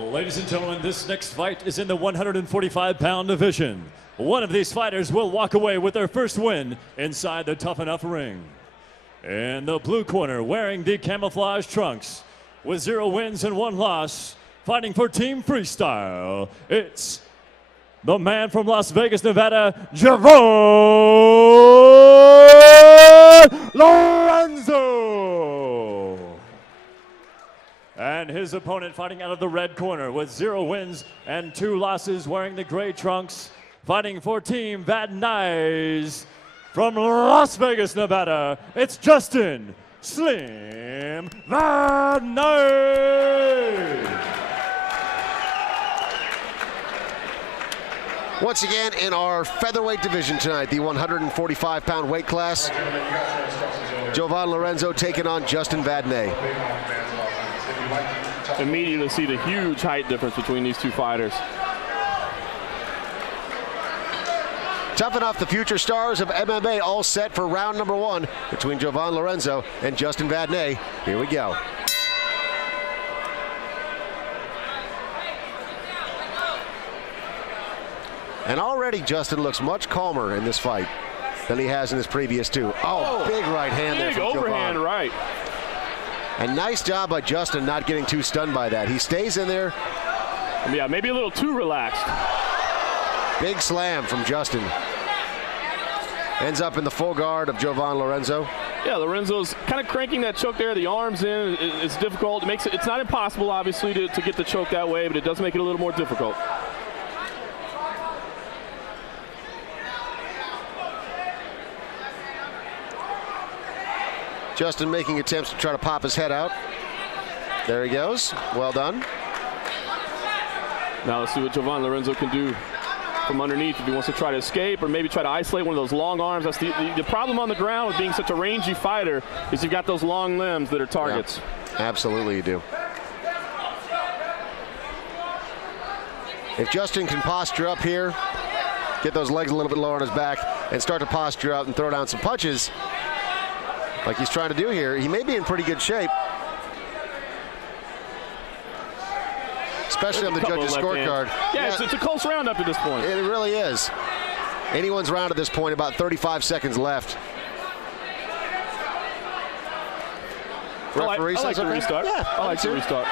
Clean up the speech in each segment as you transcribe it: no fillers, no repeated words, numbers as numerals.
Ladies and gentlemen, this next fight is in the 145-pound division. One of these fighters will walk away with their first win inside the Tuff-N-Uff ring. In the blue corner, wearing the camouflage trunks, with 0 wins and 1 loss, fighting for Team Freestyle, it's the man from Las Vegas, Nevada, Jovon Lorenzo. And his opponent fighting out of the red corner with 0 wins and 2 losses, wearing the gray trunks, fighting for Team Vadnais from Las Vegas, Nevada. It's Justin Slim Vadnais. Once again, in our featherweight division tonight, the 145-pound weight class, Jovon Lorenzo taking on Justin Vadnais. Immediately see the huge height difference between these two fighters. Tuff-N-Uff, the future stars of MMA, all set for round number 1 between Jovon Lorenzo and Justin Vadnais. Here we go. And already Justin looks much calmer in this fight than he has in his previous 2. Oh, big right hand there from overhand Jovon. Right. And nice job by Justin not getting too stunned by that. He stays in there. Yeah, maybe a little too relaxed. Big slam from Justin. Ends up in the full guard of Jovon Lorenzo. Yeah, Lorenzo's kind of cranking that choke there. The arms in. It's difficult. It's not impossible, obviously, to get the choke that way, but it does make it a little more difficult. Justin making attempts to try to pop his head out. There he goes. Well done. Now let's see what Jovon Lorenzo can do from underneath if he wants to try to escape or maybe try to isolate one of those long arms. That's the problem on the ground with being such a rangy fighter is you've got those long limbs that are targets. Yeah, absolutely you do. If Justin can posture up here, get those legs a little bit lower on his back, and start to posture out and throw down some punches, like he's trying to do here, he may be in pretty good shape. Especially on the judge's scorecard. Yeah, it's a close round up to this point. It really is. Anyone's round at this point, about 35 seconds left. Referee I like says the restart. Yeah, I like the restart.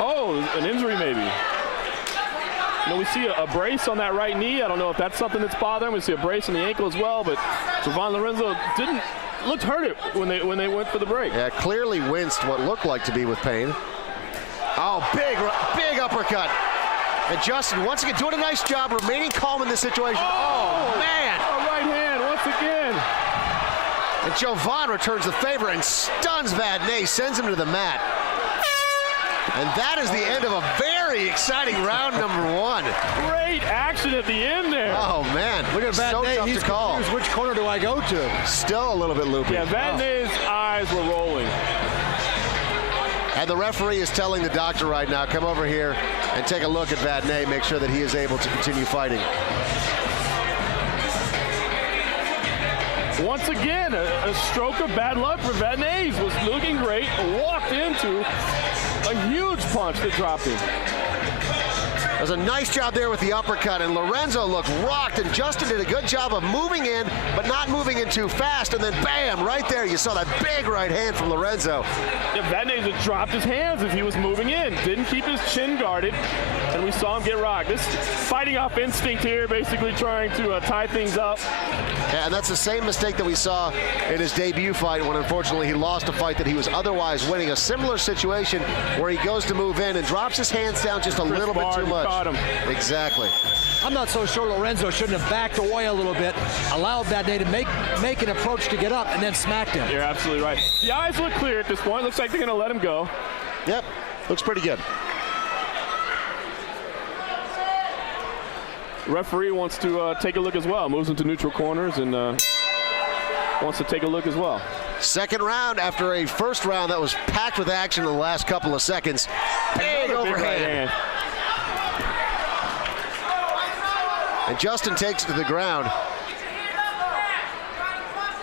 Oh, an injury maybe. You know, we see a brace on that right knee. I don't know if that's something that's bothering. We see a brace on the ankle as well, but Jovon Lorenzo looked hurt when they went for the break. Yeah, clearly winced what looked like to be with pain. Oh, big uppercut. And Justin, once again, doing a nice job remaining calm in this situation. Oh man. A right hand once again. And Jovon returns the favor and stuns Vadnais, sends him to the mat. And that is the end of a very exciting round number 1. Great action at the end there. Oh man, look at Vadnais. So tough He's to call. confused. Which corner do I go to? Still a little bit loopy. Yeah, Vadnais' eyes were rolling. And the referee is telling the doctor right now, come over here and take a look at Vadnais, make sure that he is able to continue fighting. Once again, a stroke of bad luck for Vadnais. Was looking great, walked into a huge punch that dropped him. There's a nice job there with the uppercut, and Lorenzo looked rocked, and Justin did a good job of moving in, but not moving in too fast, and then bam, right there, you saw that big right hand from Lorenzo. Yeah, Vadnais had dropped his hands as he was moving in, didn't keep his chin guarded, and we saw him get rocked. This fighting off instinct here, basically trying to tie things up. Yeah, and that's the same mistake that we saw in his debut fight when unfortunately he lost a fight that he was otherwise winning. A similar situation where he goes to move in and drops his hands down just a little bit too much. Him. Exactly. I'm not so sure Lorenzo shouldn't have backed away a little bit, allowed Vadnais to make an approach to get up, and then smacked him. You're absolutely right. The eyes look clear at this point. Looks like they're going to let him go. Yep, looks pretty good. Referee wants to take a look as well. Moves into neutral corners and wants to take a look as well. Second round after a first round that was packed with action in the last couple of seconds. Big overhand. And Justin takes it to the ground.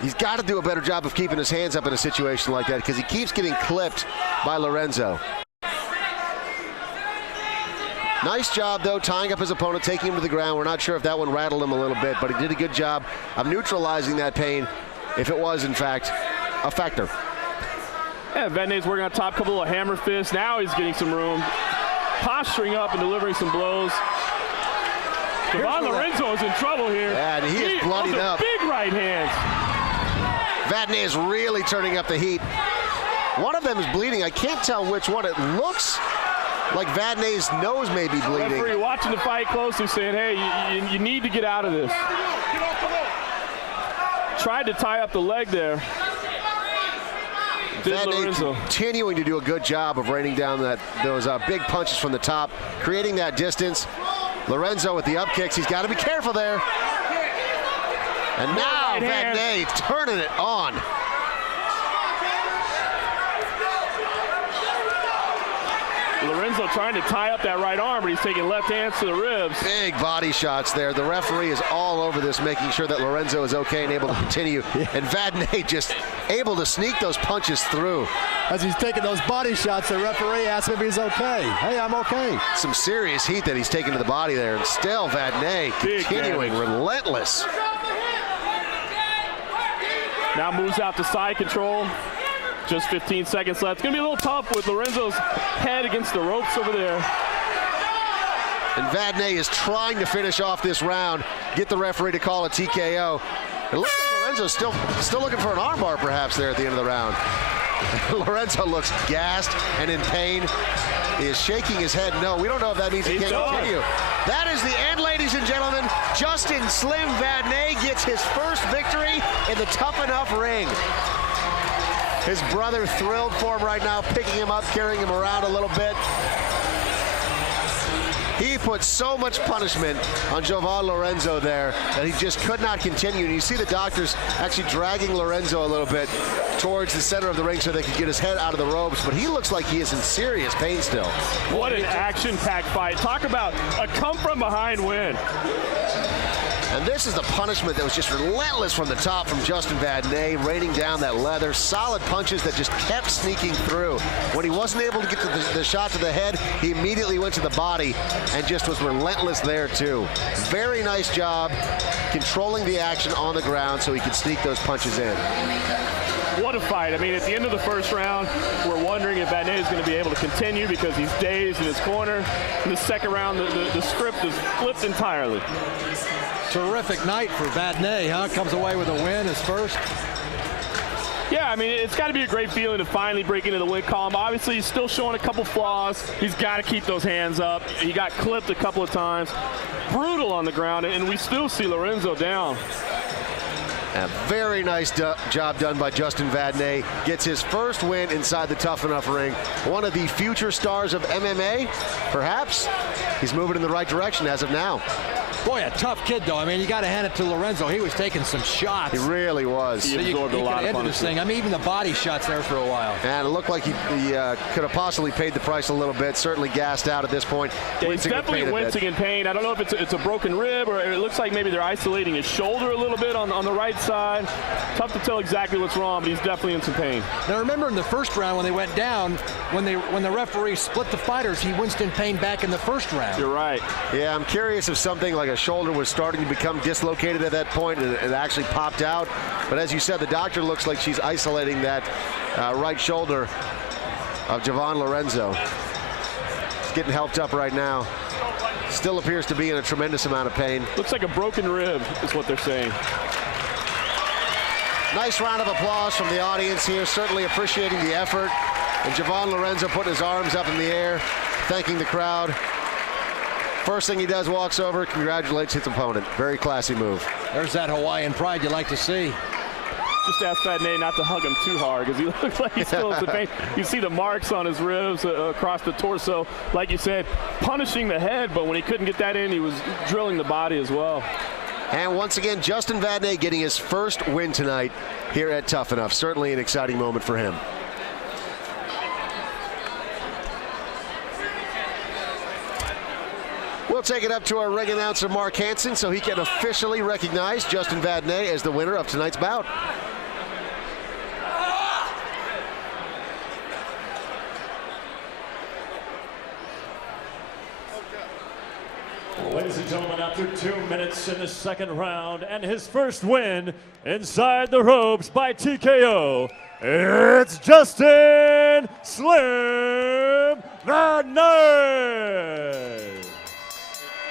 He's got to do a better job of keeping his hands up in a situation like that because he keeps getting clipped by Lorenzo. Nice job, though, tying up his opponent, taking him to the ground. We're not sure if that one rattled him a little bit, but he did a good job of neutralizing that pain, if it was, in fact, a factor. Yeah, Vadnais working on top, couple of hammer fists. Now he's getting some room, posturing up and delivering some blows. Jovon Lorenzo is in trouble here. Yeah, and he is bloodied up. Big right hands. Vadnais is really turning up the heat. One of them is bleeding. I can't tell which one. It looks like Vadnais' nose may be bleeding. Referee watching the fight closely, saying, hey, you need to get out of this. Tried to tie up the leg there. Vadnais continuing to do a good job of raining down those big punches from the top, creating that distance. Lorenzo with the up kicks. He's got to be careful there. And now Vadnais turning it on. Lorenzo trying to tie up that right arm, but he's taking left hands to the ribs. Big body shots there. The referee is all over this, making sure that Lorenzo is okay and able to continue. And Vadnais just able to sneak those punches through. As he's taking those body shots, the referee asks him if he's okay. Hey, I'm okay. Some serious heat that he's taken to the body there. And still Vadnais continuing relentless. Now moves out to side control. Just 15 seconds left. It's going to be a little tough with Lorenzo's head against the ropes over there. And Vadnais is trying to finish off this round, get the referee to call a TKO. It looks like Lorenzo's still looking for an armbar perhaps there at the end of the round. Lorenzo looks gassed and in pain. He is shaking his head no. We don't know if that means he can't continue. That is the end, ladies and gentlemen. Justin Slim Vadnais gets his first victory in the Tuff-N-Uff ring. His brother thrilled for him right now, picking him up, carrying him around a little bit. He put so much punishment on Jovon Lorenzo there that he just could not continue. And you see the doctors actually dragging Lorenzo a little bit towards the center of the ring so they could get his head out of the ropes. But he looks like he is in serious pain still. What an action-packed fight. Talk about a come-from-behind win. And this is the punishment that was just relentless from the top from Justin Vadnais, raining down that leather. Solid punches that just kept sneaking through. When he wasn't able to get to the shot to the head, he immediately went to the body and just was relentless there too. Very nice job controlling the action on the ground so he could sneak those punches in. What a fight. I mean, at the end of the first round, we're wondering if Vadnais is going to be able to continue because he's dazed in his corner. In the second round, the script is flipped entirely. Terrific night for Vadnais, huh? Comes away with a win, his first. Yeah, I mean, it's got to be a great feeling to finally break into the win column. Obviously, he's still showing a couple flaws. He's got to keep those hands up. He got clipped a couple of times. Brutal on the ground, and we still see Lorenzo down. A very nice job done by Justin Vadnais. Gets his first win inside the Tuff-N-Uff ring. One of the future stars of MMA, perhaps. He's moving in the right direction as of now. Boy, a tough kid, though. I mean, you got to hand it to Lorenzo. He was taking some shots. He really was. He absorbed a lot of punishment. I mean, even the body shots there for a while. And it looked like he could have possibly paid the price a little bit. Certainly gassed out at this point. Yeah, he's definitely wincing in pain. I don't know if it's a broken rib or it looks like maybe they're isolating his shoulder a little bit on the right side. Tough to tell exactly what's wrong, but he's definitely in some pain. Now, remember in the first round when they went down, when the referee split the fighters, he winced in pain back in the first round. You're right. Yeah, I'm curious if something like a shoulder was starting to become dislocated at that point and it actually popped out. But as you said, the doctor looks like she's isolating that right shoulder of Jovon Lorenzo. He's getting helped up right now. Still appears to be in a tremendous amount of pain. Looks like a broken rib is what they're saying. Nice round of applause from the audience here, certainly appreciating the effort. And Jovon Lorenzo putting his arms up in the air, thanking the crowd. First thing he does, walks over, congratulates his opponent. Very classy move. There's that Hawaiian pride you like to see. Just ask Vadnais not to hug him too hard because he looks like he's still in some pain. You see the marks on his ribs across the torso. Like you said, punishing the head, but when he couldn't get that in, he was drilling the body as well. And once again, Justin Vadnais getting his first win tonight here at Tuff-N-Uff. Certainly an exciting moment for him. We'll take it up to our ring announcer, Mark Hansen, so he can officially recognize Justin Vadnais as the winner of tonight's bout. Ladies and gentlemen, after 2 minutes in the second round and his first win inside the ropes by TKO, it's Justin Slim Vadnais.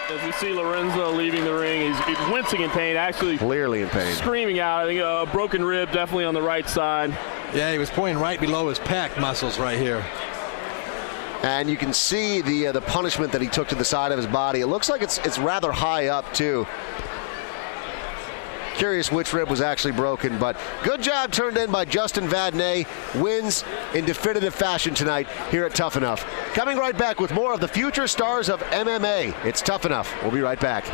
As we see Lorenzo leaving the ring, he's wincing in pain, actually Clearly in pain. screaming out. I think a broken rib definitely on the right side. Yeah, he was pointing right below his pec muscles right here. And you can see the punishment that he took to the side of his body. It looks like it's rather high up too. Curious which rib was actually broken, but good job turned in by Justin Vadnais. Wins in definitive fashion tonight here at Tuff-N-Uff. Coming right back with more of the future stars of MMA. It's Tuff-N-Uff. We'll be right back.